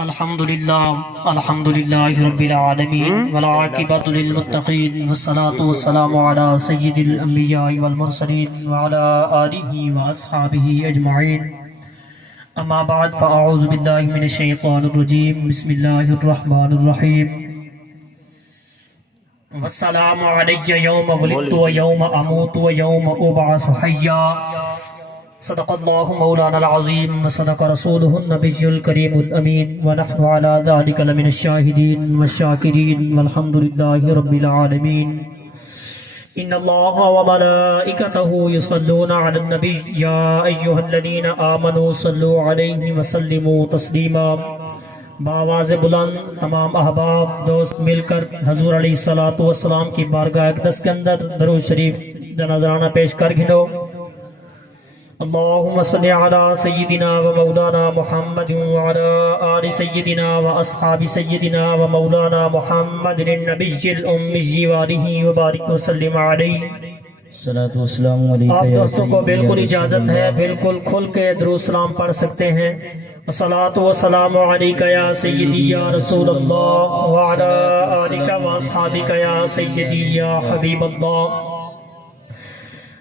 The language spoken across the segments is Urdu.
الحمد للہ رب العالمین والعاقبۃ للمتقین والصلاة والسلام علی سید الانبیاء والمرسلین وعلی آلہ واصحابہ اجمعین اما بعد فاعوذ باللہ من الشیطان الرجیم بسم اللہ الرحمن الرحیم والسلام علی یوم ولدت ویوم اموت ویوم ابعث حیا صدق اللہ مولانا العظیم وصدق رسولہ النبی الکریم الامین ونحن علی ذلک لمن الشاہدین والشاکرین والحمد للہ رب العالمین ان اللہ وملائکتہ یصلون علی النبی یا ایہا الذین آمنوا صلوا علیہ وسلموا تسلیما بآواز بلند تمام احباب دوست مل کر حضور علیہ الصلوۃ والسلام کی بارگاہ اقدس کے اندر درود شریف نذرانہ پیش کر گھنو اللہم صلی علی سیدنا و مولانا محمد وعلی آل سیدنا و اصحاب سیدنا و مولانا محمد النبی الامی وآلہ وبارک وسلم علیہ صلاۃ والسلام علیکہ آپ یا دوستوں کو سیدی بالکل یا اجازت رسول ہے اللہ۔ بالکل کھل کے درود سلام پڑھ سکتے ہیں الصلاۃ والسلام علیکہ یا سیدی یا رسول اللہ وعلی آلہ و اصحابہ یا سیدی یا حبیب اللہ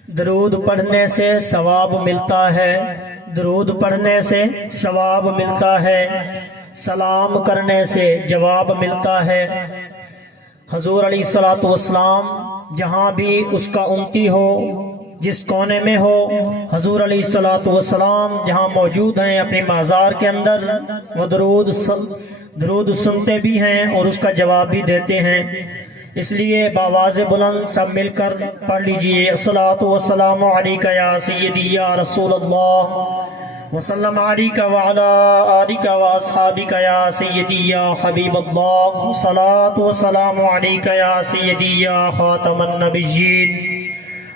درود پڑھنے سے ثواب ملتا ہے درود پڑھنے سے ثواب ملتا ہے سلام کرنے سے جواب ملتا ہے حضور علیہ الصلوۃ والسلام جہاں بھی اس کا امتی ہو جس کونے میں ہو حضور علیہ الصلوۃ والسلام جہاں موجود ہیں اپنی مزار کے اندر وہ درود سنتے بھی ہیں اور اس کا جواب بھی دیتے ہیں اس لیے بآواز بلند سب مل کر پڑھ لیجئے الصلاۃ والسلام علیکہ یا سیدی یا رسول اللہ وسلم علیکہ وعلی آلہ واصحابہ یا سیدی یا حبیب اللہ الصلاۃ والسلام علیکہ یا سیدی یا خاتم النبیین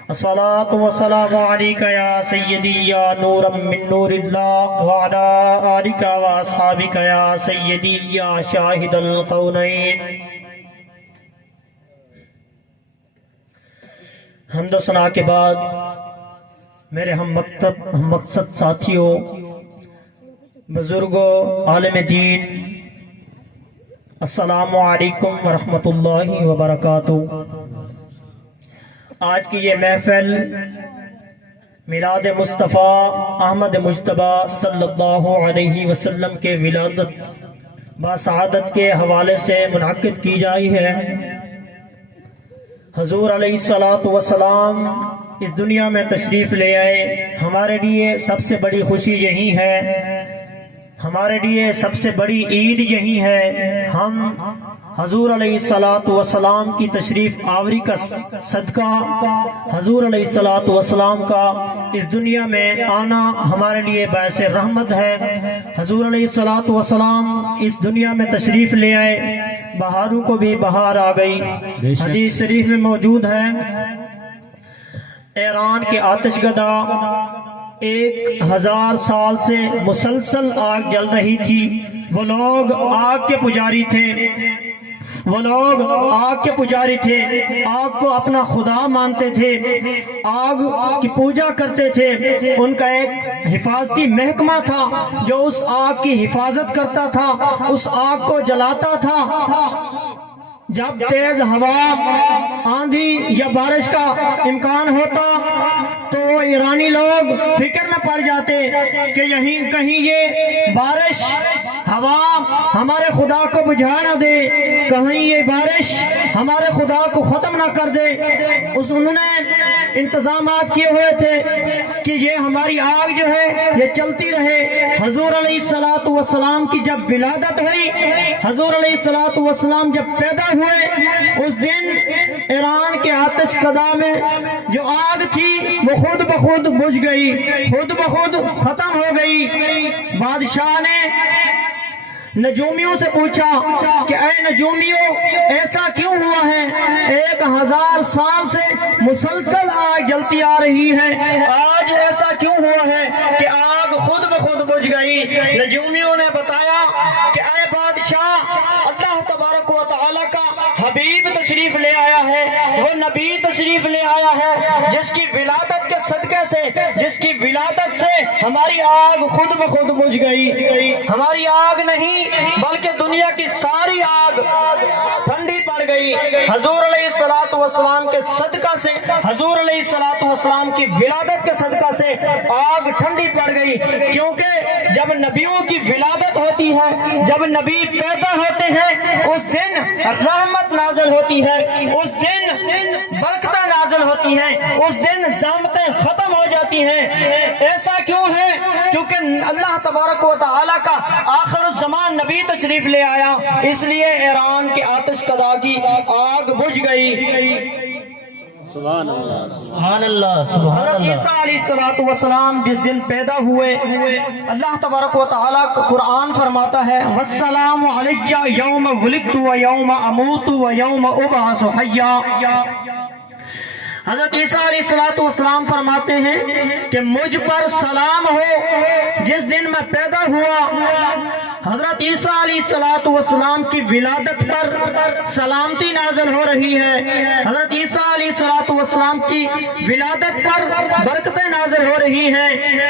الصلاۃ والسلام علیکہ یا سیدی یا نورا من نور اللہ وعلی آلہ واصحابہ یا سیدی یا شاہد القونین حمد و ثنا کے بعد میرے ہم مقصد ساتھیوں بزرگوں عالم دین السلام علیکم ورحمۃ اللہ وبرکاتہ آج کی یہ محفل میلاد مصطفیٰ احمد مجتبی صلی اللہ علیہ وسلم کے ولادت بسعادت کے حوالے سے منعقد کی جائی ہے حضور علیہ الصلوۃ والسلام اس دنیا میں تشریف لے آئے ہمارے لیے سب سے بڑی خوشی یہی ہے ہمارے لیے سب سے بڑی عید یہی ہے ہم حضور علیہ الصلوۃ والسلام کی تشریف آوری کا صدقہ حضور علیہ الصلوۃ والسلام کا اس دنیا میں آنا ہمارے لیے باعث رحمت ہے حضور علیہ الصلوۃ والسلام اس دنیا میں تشریف لے آئے بہاروں کو بھی بہار آ گئی حدیث شریف میں موجود ہے ایران کے آتش گدا 1000 سال سے مسلسل آگ جل رہی تھی وہ لوگ آگ کے پجاری تھے آگ کو اپنا خدا مانتے تھے آگ کی پوجا کرتے تھے ان کا ایک حفاظتی محکمہ تھا جو اس آگ کی حفاظت کرتا تھا اس آگ کو جلاتا تھا جب تیز ہوا آندھی یا بارش کا امکان ہوتا تو ایرانی لوگ فکر میں پڑ جاتے کہ یہیں کہیں یہ بارش ہوا ہمارے خدا کو بجھا نہ دے کہیں یہ بارش ہمارے خدا کو ختم نہ کر دے انہوں نے انتظامات کیے ہوئے تھے کہ یہ ہماری آگ جو ہے یہ چلتی رہے حضور علیہ الصلوۃ والسلام کی جب ولادت ہوئی حضور علیہ الصلوۃ والسلام جب پیدا ہوئے اس دن ایران کے آتش کدا میں جو آگ تھی وہ خود بخود بجھ گئی خود بخود ختم ہو گئی بادشاہ نے نجومیوں سے پوچھا کہ اے نجومیوں ایسا کیوں ہوا ہے 1000 سال سے مسلسل آگ جلتی آ رہی ہے آج ایسا کیوں ہوا ہے کہ آگ خود بخود بجھ گئی نجومیوں نے بتایا کہ اے بادشاہ اللہ تبارک و تعالی کا حبیب تشریف لے آیا ہے وہ نبی تشریف لے آیا ہے جس کی ولادت کے صدقے سے جس کی ولادت سے ہماری آگ خود بخود بجھ گئی. ہماری آگ نہیں بلکہ دنیا کی ساری آگ ٹھنڈی پڑ گئی. حضور علیہ الصلوۃ والسلام کے صدقہ سے, حضور علیہ الصلوۃ والسلام کی ولادت کے صدقہ سے آگ ٹھنڈی پڑ گئی. کیونکہ جب نبیوں کی ولادت ہوتی ہے, جب نبی پیدا ہوتے ہیں, اس دن رحمت نازل ہوتی ہے, اس دن برکتیں نازل ہوتی ہیں, اس دن زحمتیں ختم ہو جاتی ہیں. ایسا کیوں ہے؟ کیونکہ اللہ تبارک و تعالیٰ کا آخر الزمان نبی تشریف لے آیا, اس لیے ایران کے آتش کدا کی آگ بجھ گئی. سبحان اللہ سبحان اللہ سبحان حضرت اللہ. عیسیٰ علیہ الصلوۃ والسلام جس دن پیدا ہوئے, اللہ تبارک و تعالیٰ کا قرآن فرماتا ہے والسلام علیہ یوم ولدت و یوم اموت و یوم ابعث حیا. حضرت عیسیٰ علیہ الصلوۃ والسلام فرماتے ہیں کہ مجھ پر سلام ہو جس دن میں پیدا ہوا. حضرت عیسیٰ علیہ الصلوۃ والسلام کی ولادت پر سلامتی نازل ہو رہی ہے. حضرت عیسیٰ علیہ الصلوۃ والسلام کی ولادت پر برکتیں نازل ہو رہی ہیں.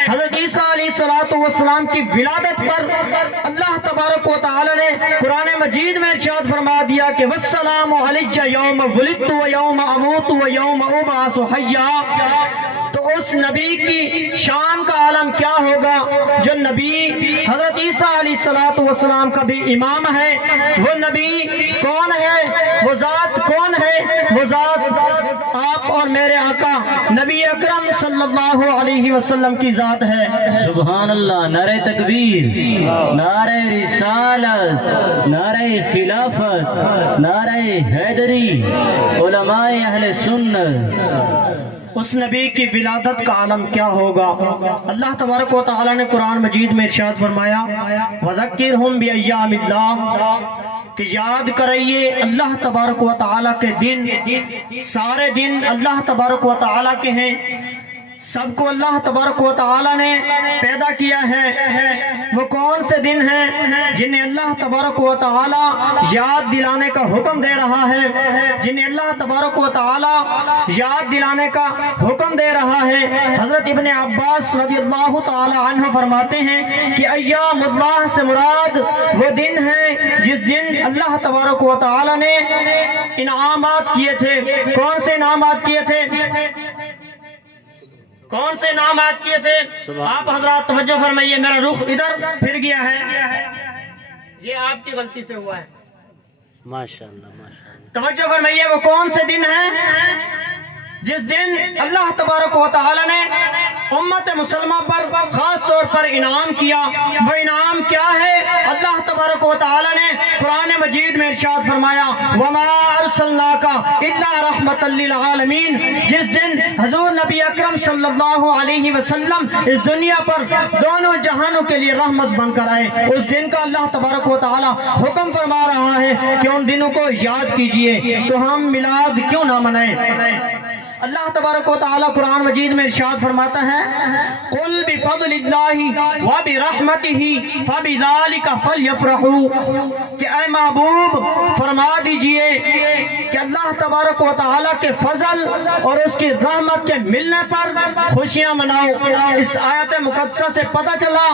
حضرت عیسیٰ علیہ الصلوۃ والسلام کی ولادت پر اللہ تبارک و تعالی نے قرآن مجید میں ارشاد فرما دیا کہ والسلام علیہ یوم ولدت و یوم اموت و یوم ابعث حیا. تو اس نبی کی شان کا عالم کیا ہوگا جو نبی حضرت عیسیٰ علیہ الصلوۃ والسلام کا بھی امام ہے. وہ نبی کون ہے؟ وہ ذات کون ہے؟ وہ ذات آپ اور میرے آقا نبی اکرم صلی اللہ علیہ وسلم کی ذات ہے. سبحان اللہ. نعرہ تکبیر, نعرہ رسالت, نعرہ خلافت, نعرہ حیدری, علماء اہل سنت. اس نبی کی ولادت کا عالم کیا ہوگا؟ اللہ تبارک و تعالی نے قرآن مجید میں ارشاد فرمایا وَذَكِّرْهُمْ بِأَيَّامِ اللَّهِ, کہ یاد کرائیے اللہ تبارک و تعالی کے دن. سارے دن اللہ تبارک و تعالی کے ہیں, سب کو اللہ تبارک و تعالی نے پیدا کیا ہے. وہ کون سے دن ہیں جنہیں اللہ تبارک و تعالی یاد دلانے کا حکم دے رہا ہے, جنہیں اللہ تبارک و تعالی یاد دلانے کا حکم دے رہا ہے؟ حضرت ابن عباس رضی اللہ تعالی عنہ فرماتے ہیں کہ ایام اللہ سے مراد وہ دن ہیں جس دن اللہ تبارک و تعالی نے انعامات کیے تھے. کون سے انعامات کیے تھے؟ کون سے انعامات کیے تھے؟ آپ حضرات توجہ فرمائیے, میرا رخ ادھر پھر گیا ہے, یہ آپ کی غلطی سے ہوا ہے. ماشاءاللہ ماشاءاللہ. توجہ فرمائیے, وہ کون سے دن ہیں جس دن اللہ تبارک و تعالی نے امت مسلمہ پر خاص طور پر انعام کیا؟ وہ انعام کیا ہے؟ اللہ تبارک و تعالی نے قرآن مجید میں ارشاد فرمایا وَمَا أَرْسَلْنَاكَ إِلَّا رَحْمَةً لِّلْعَالَمِينَ. جس دن حضور نبی اکرم صلی اللہ علیہ وسلم اس دنیا پر دونوں جہانوں کے لیے رحمت بن کر آئے, اس دن کا اللہ تبارک و تعالی حکم فرما رہا ہے کہ ان دنوں کو یاد کیجئے. تو ہم میلاد کیوں نہ منائیں؟ اللہ تبارک و تعالی قرآن مجید میں ارشاد فرماتا ہے قُلْ بِفَضْلِ اللَّهِ وَبِرَحْمَتِهِ فَبِذَلِكَ فَلْيَفْرَحُوا, کہ اے محبوب فرما دیجئے کہ اللہ تبارک و تعالی کے فضل اور اس کی رحمت کے ملنے پر خوشیاں مناؤ. اس آیت مقدسہ سے پتہ چلا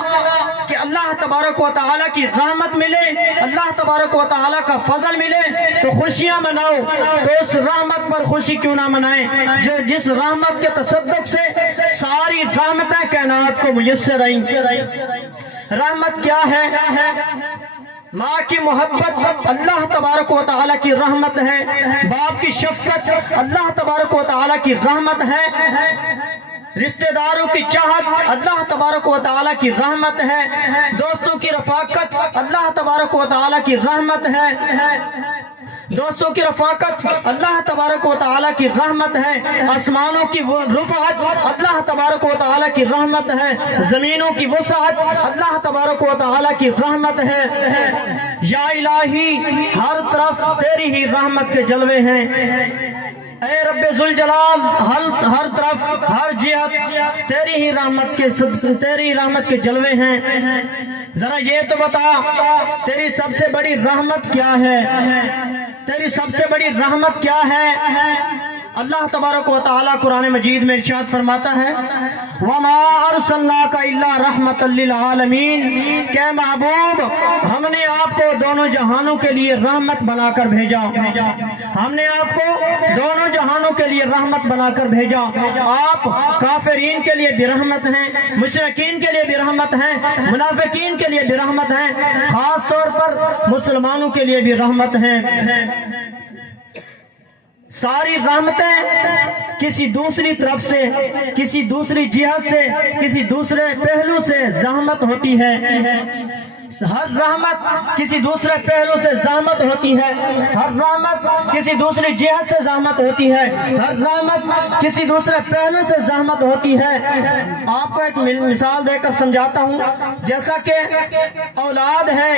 کہ اللہ تبارک و تعالی کی رحمت ملے, اللہ تبارک و تعالی کا فضل ملے تو خوشیاں مناؤ. تو اس رحمت پر خوشی کیوں نہ منائیں جو جس رحمت کے تصدق سے ساری رحمتیں کائنات کو میسر آئیں. رحمت کیا ہے؟ ماں کی محبت اللہ تبارک و تعالی کی رحمت ہے, باپ کی شفقت اللہ تبارک و تعالی کی رحمت ہے, رشتہ داروں کی چاہت اللہ تبارک و تعالی کی رحمت ہے, دوستوں کی رفاقت اللہ تبارک و تعالی کی رحمت ہے, دوستوں کی رفاقت اللہ تبارک و تعالی کی رحمت ہے, آسمانوں کی رفعت اللہ تبارک و تعالی کی رحمت ہے, زمینوں کی وسعت اللہ تبارک و تعالی کی رحمت ہے. یا الہی ہر طرف تیری ہی رحمت کے جلوے ہیں. اے رب ذوالجلال ہر طرف ہر جہت تیری ہی رحمت کے جلوے ہیں. ذرا یہ تو بتا تیری سب سے بڑی رحمت کیا ہے؟ تیری سب سے بڑی رحمت کیا ہے؟ اللہ تبارک و تعالی قرآن مجید میں ارشاد فرماتا ہے وَمَا أَرْسَلْنَاكَ إِلَّا رَحْمَةً لِّلْعَالَمِينَ کہ محبوب ہم نے آپ کو دونوں جہانوں کے لیے رحمت بنا کر بھیجا، ہم نے آپ کو دونوں جہانوں کے لیے رحمت بنا کر بھیجا۔ آپ کافرین کے لیے بھی رحمت ہیں، مشرکین کے لیے بھی رحمت ہیں، منافقین کے لیے بھی رحمت ہیں، خاص طور پر مسلمانوں کے لیے بھی رحمت ہیں۔ ساری رحمتیں کسی دوسری طرف سے، کسی دوسری جہت سے، کسی دوسرے پہلو سے زحمت ہوتی ہے۔ ہر رحمت کسی دوسرے پہلو سے زحمت ہوتی ہے، ہر رحمت کسی دوسری جہت سے زحمت ہوتی ہے، ہر رحمت کسی دوسرے پہلو سے زحمت ہوتی ہے۔ آپ کو ایک مثال دے کر سمجھاتا ہوں، جیسا کہ اولاد ہے،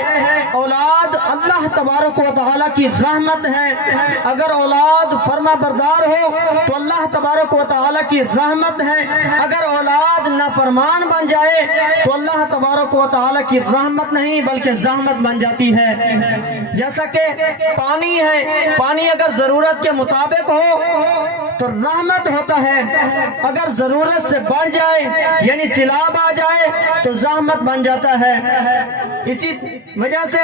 اولاد اللہ تبارک و تعالیٰ کی رحمت ہے۔ اگر اولاد فرما بردار ہو تو اللہ تبارک و تعالیٰ کی رحمت ہے، اگر اولاد نافرمان بن جائے تو اللہ تبارک و تعالیٰ کی رحمت نہیں بلکہ زحمت بن جاتی ہے۔ جیسا کہ پانی ہے، پانی اگر ضرورت کے مطابق ہو تو رحمت ہوتا ہے، اگر ضرورت سے بڑھ جائے یعنی سیلاب آ جائے تو زحمت بن جاتا ہے۔ اسی وجہ سے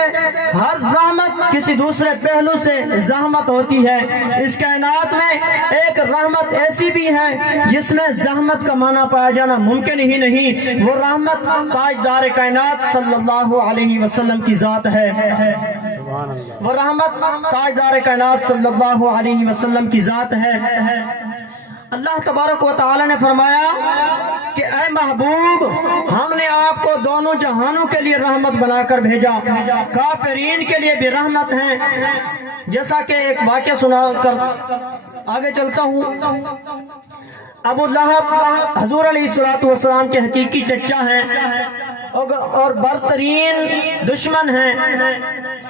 ہر رحمت کسی دوسرے پہلو سے زحمت ہوتی ہے۔ اس کائنات میں ایک رحمت ایسی بھی ہے جس میں زحمت کا معنی پایا جانا ممکن ہی نہیں، وہ رحمت تاجدار کائنات صلی اللہ علیہ وسلم کی ذات ہے۔ وہ رحمت تاجدار کائنات صلی اللہ علیہ وسلم کی ذات ہے۔ اللہ تبارک و تعالی نے فرمایا کہ اے محبوب ہم نے آپ کو دونوں جہانوں کے لیے رحمت بنا کر بھیجا، کافرین کے لیے بھی رحمت ہے۔ جیسا کہ ایک واقعہ سنا کر آگے چلتا ہوں۔ ابو لہب حضور علیہ السلام کے حقیقی چچا ہیں اور برترین دشمن ہیں،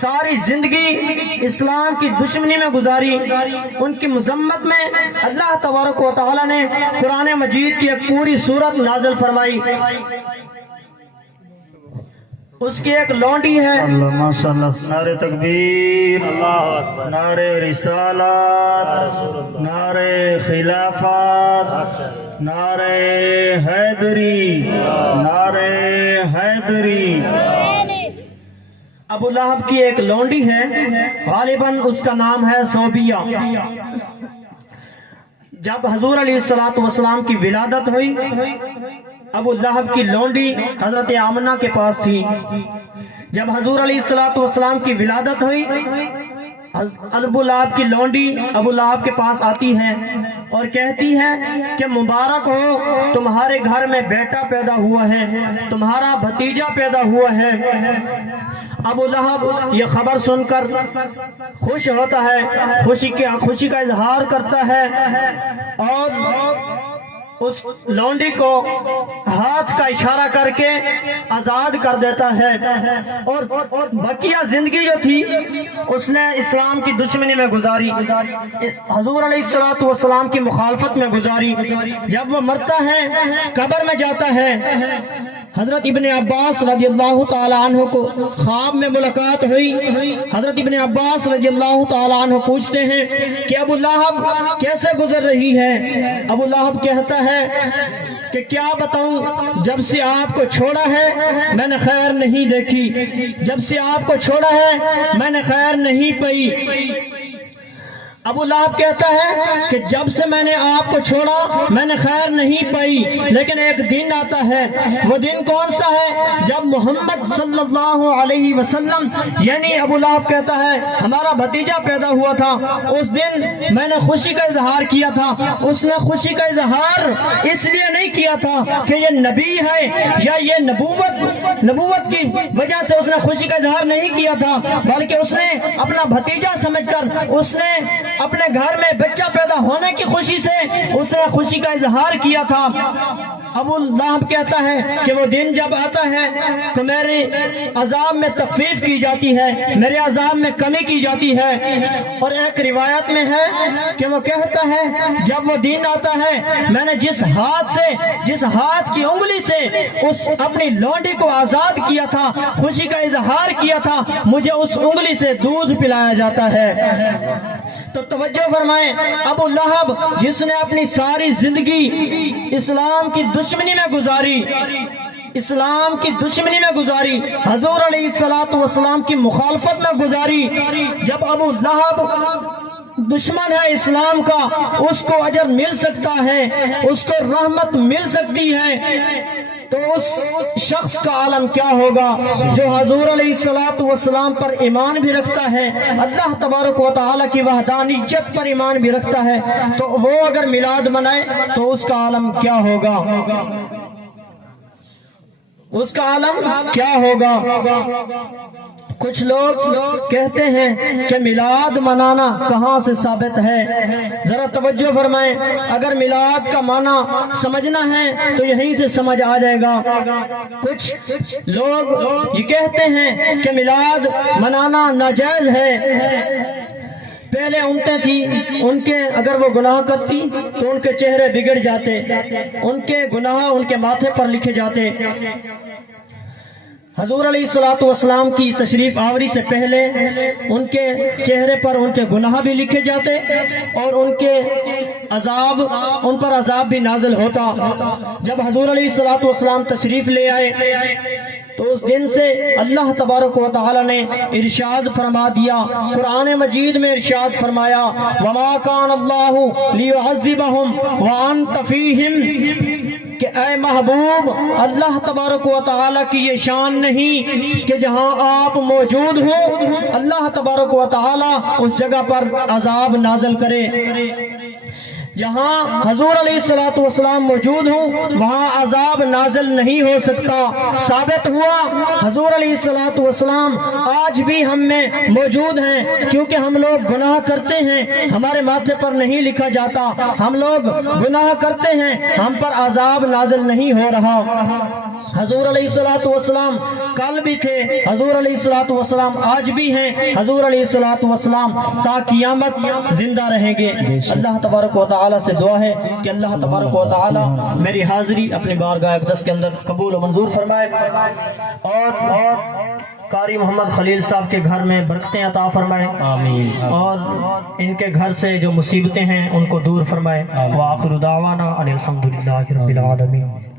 ساری زندگی اسلام کی دشمنی میں گزاری۔ ان کی مذمت میں اللہ تبارک و تعالی نے قرآن مجید کی ایک پوری سورت نازل فرمائی۔ اس کی ایک لونڈی ہے، اللہ ماشاء اللہ، نعرہ تکبیر، نعرہ رسالت، نعرہ خلافت، نعرہ حیدری، نعرہ حیدری۔ ابو لہب کی ایک لونڈی ہے، غالباً اس کا نام ہے صوبیہ۔ جب حضور علیہ السلام کی ولادت ہوئی، ابو لہب کی لونڈی حضرت آمنہ کے پاس تھی۔ جب حضور علیہ السلام کی ولادت ہوئی، ابو لہب کی لونڈی ابو لہب کے پاس آتی ہے اور کہتی ہے کہ مبارک ہو، تمہارے گھر میں بیٹا پیدا ہوا ہے، تمہارا بھتیجا پیدا ہوا ہے۔ ابو لہب یہ خبر سن کر خوش ہوتا ہے، خوشی کا اظہار کرتا ہے اور اس لونڈی کو ہاتھ کا اشارہ کر کے آزاد کر دیتا ہے، اور بقیہ زندگی جو تھی اس نے اسلام کی دشمنی میں گزاری، حضور علیہ السلام کی مخالفت میں گزاری۔ جب وہ مرتا ہے، قبر میں جاتا ہے، حضرت ابن عباس رضی اللہ تعالی عنہ کو خواب میں ملاقات ہوئی۔ حضرت ابن عباس رضی اللہ تعالی عنہ پوچھتے ہیں کہ ابو لہب کیسے گزر رہی ہے؟ ابو لہب کہتا ہے کہ کیا بتاؤں، جب سے آپ کو چھوڑا ہے میں نے خیر نہیں دیکھی، جب سے آپ کو چھوڑا ہے میں نے خیر نہیں پائی۔ ابو لہب کہتا ہے کہ جب سے میں نے آپ کو چھوڑا میں نے خیر نہیں پائی، لیکن ایک دن آتا ہے، وہ دن کون سا ہے؟ جب محمد صلی اللہ علیہ وسلم یعنی ابو لہب کہتا ہے ہمارا بھتیجا پیدا ہوا تھا، اس دن میں نے خوشی کا اظہار کیا تھا۔ اس نے خوشی کا اظہار اس لیے نہیں کیا تھا کہ یہ نبی ہے یا یہ نبوت کی وجہ سے اس نے خوشی کا اظہار نہیں کیا تھا، بلکہ اس نے اپنا بھتیجا سمجھ کر اس نے اپنے گھر میں بچہ پیدا ہونے کی خوشی سے اس نے خوشی کا اظہار کیا تھا۔ ابو لہب کہتا ہے کہ وہ دن جب آتا ہے تو میرے عذاب میں تخفیف کی جاتی ہے، میرے عذاب میں کمی کی جاتی ہے۔ اور ایک روایت میں ہے کہ وہ کہتا ہے جب وہ دن آتا ہے میں نے جس ہاتھ کی انگلی سے اس اپنی لونڈی کو آزاد کیا تھا، خوشی کا اظہار کیا تھا، مجھے اس انگلی سے دودھ پلایا جاتا ہے۔ تو توجہ فرمائیں، ابو لہب جس نے اپنی ساری زندگی اسلام کی دشمنی میں گزاری، اسلام کی دشمنی میں گزاری، حضور علیہ السلام کی مخالفت میں گزاری، جب ابو لہب دشمن ہے اسلام کا، اس کو اجر مل سکتا ہے، اس کو رحمت مل سکتی ہے، تو اس شخص کا عالم کیا ہوگا جو حضور علیہ السلام پر ایمان بھی رکھتا ہے، اللہ تبارک و تعالیٰ کی وحدانیت پر ایمان بھی رکھتا ہے، تو وہ اگر میلاد منائے تو اس کا عالم کیا ہوگا، اس کا عالم کیا ہوگا۔ کچھ لوگ کہتے ہیں کہ میلاد منانا کہاں سے ثابت ہے؟ ذرا توجہ فرمائیں، اگر میلاد کا معنی سمجھنا ہے تو یہیں سے سمجھ آ جائے گا۔ کچھ لوگ یہ کہتے ہیں کہ میلاد منانا ناجائز ہے، پہلے امتیں تھی ان کے اگر وہ گناہ کرتی تو ان کے چہرے بگڑ جاتے، ان کے گناہ ان کے ماتھے پر لکھے جاتے۔ حضور علیہ السلام کی تشریف آوری سے پہلے ان کے چہرے پر ان کے گناہ بھی لکھے جاتے اور ان پر عذاب بھی نازل ہوتا۔ جب حضور علیہ السلام تشریف لے آئے تو اس دن سے اللہ تبارک و تعالی نے ارشاد فرما دیا، قرآن مجید میں ارشاد فرمایا وَمَا كَانَ اللَّهُ لِيُعَذِّبَهُمْ وَأَنْتَ فِيهِمْ، کہ اے محبوب اللہ تبارک و تعالیٰ کی یہ شان نہیں کہ جہاں آپ موجود ہوں اللہ تبارک و تعالیٰ اس جگہ پر عذاب نازل کرے۔ جہاں حضور علیہ السلام موجود ہوں وہاں عذاب نازل نہیں ہو سکتا۔ ثابت ہوا حضور علیہ السلام آج بھی ہم میں موجود ہیں، کیونکہ ہم لوگ گناہ کرتے ہیں، ہمارے ماتھے پر نہیں لکھا جاتا، ہم لوگ گناہ کرتے ہیں، ہم پر عذاب نازل نہیں ہو رہا۔ حضور علیہ السلام کل بھی تھے، حضور علیہ السلام آج بھی ہیں، حضور علیہ السلام تا قیامت زندہ رہیں گے۔ اللہ تبارک و تعالیٰ سے دعا ہے کہ اللہ تبارک و تعالیٰ میری حاضری اپنی بارگاہ اقدس کے اندر قبول و منظور فرمائے اور قاری محمد خلیل صاحب کے گھر میں برکتیں عطا فرمائے، آمین، اور ان کے گھر سے جو مصیبتیں ہیں ان کو دور فرمائے۔ وآخر دعوانا ان الحمدللہ رب العالمین۔